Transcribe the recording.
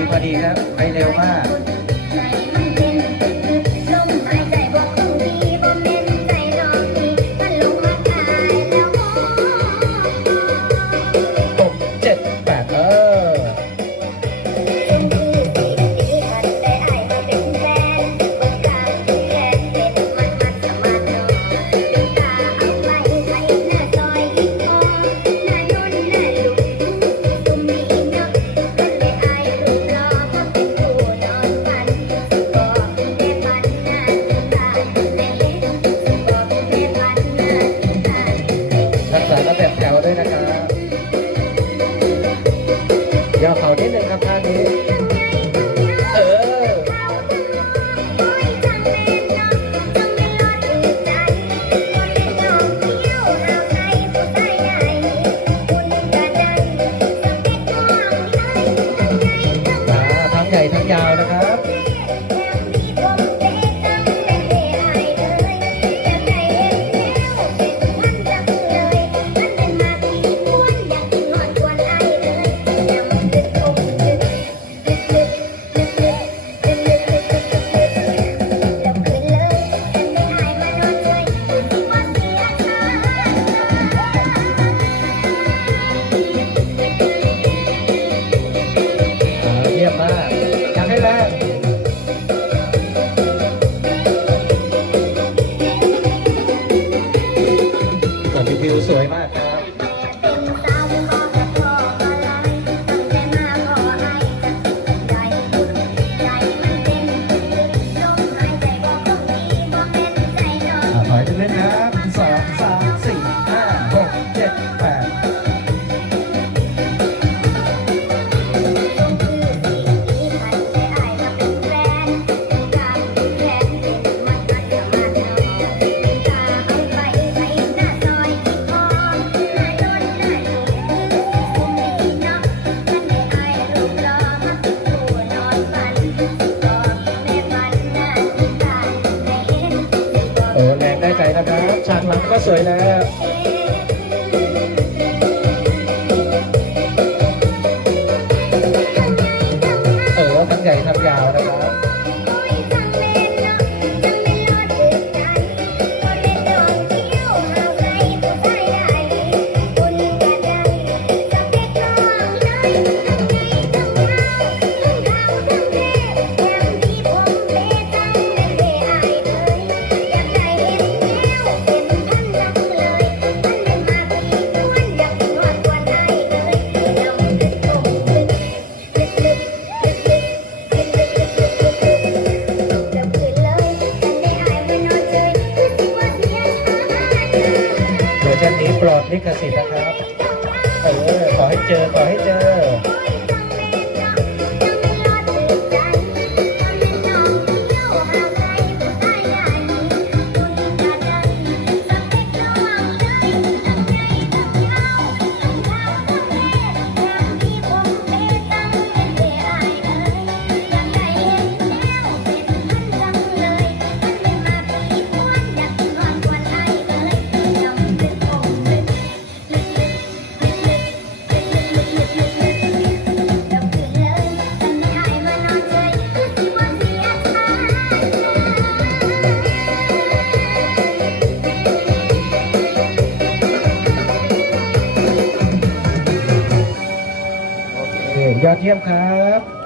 ีพอดีครับไปเร็วมาก 要好点点个他 ได้ใจนะครับ ฉากหลังก็สวยแล้ว ลิขสิทธิ์นะครับ เออ ขอให้เจอ ขอให้เจอ ยอดเยี่ยมครับ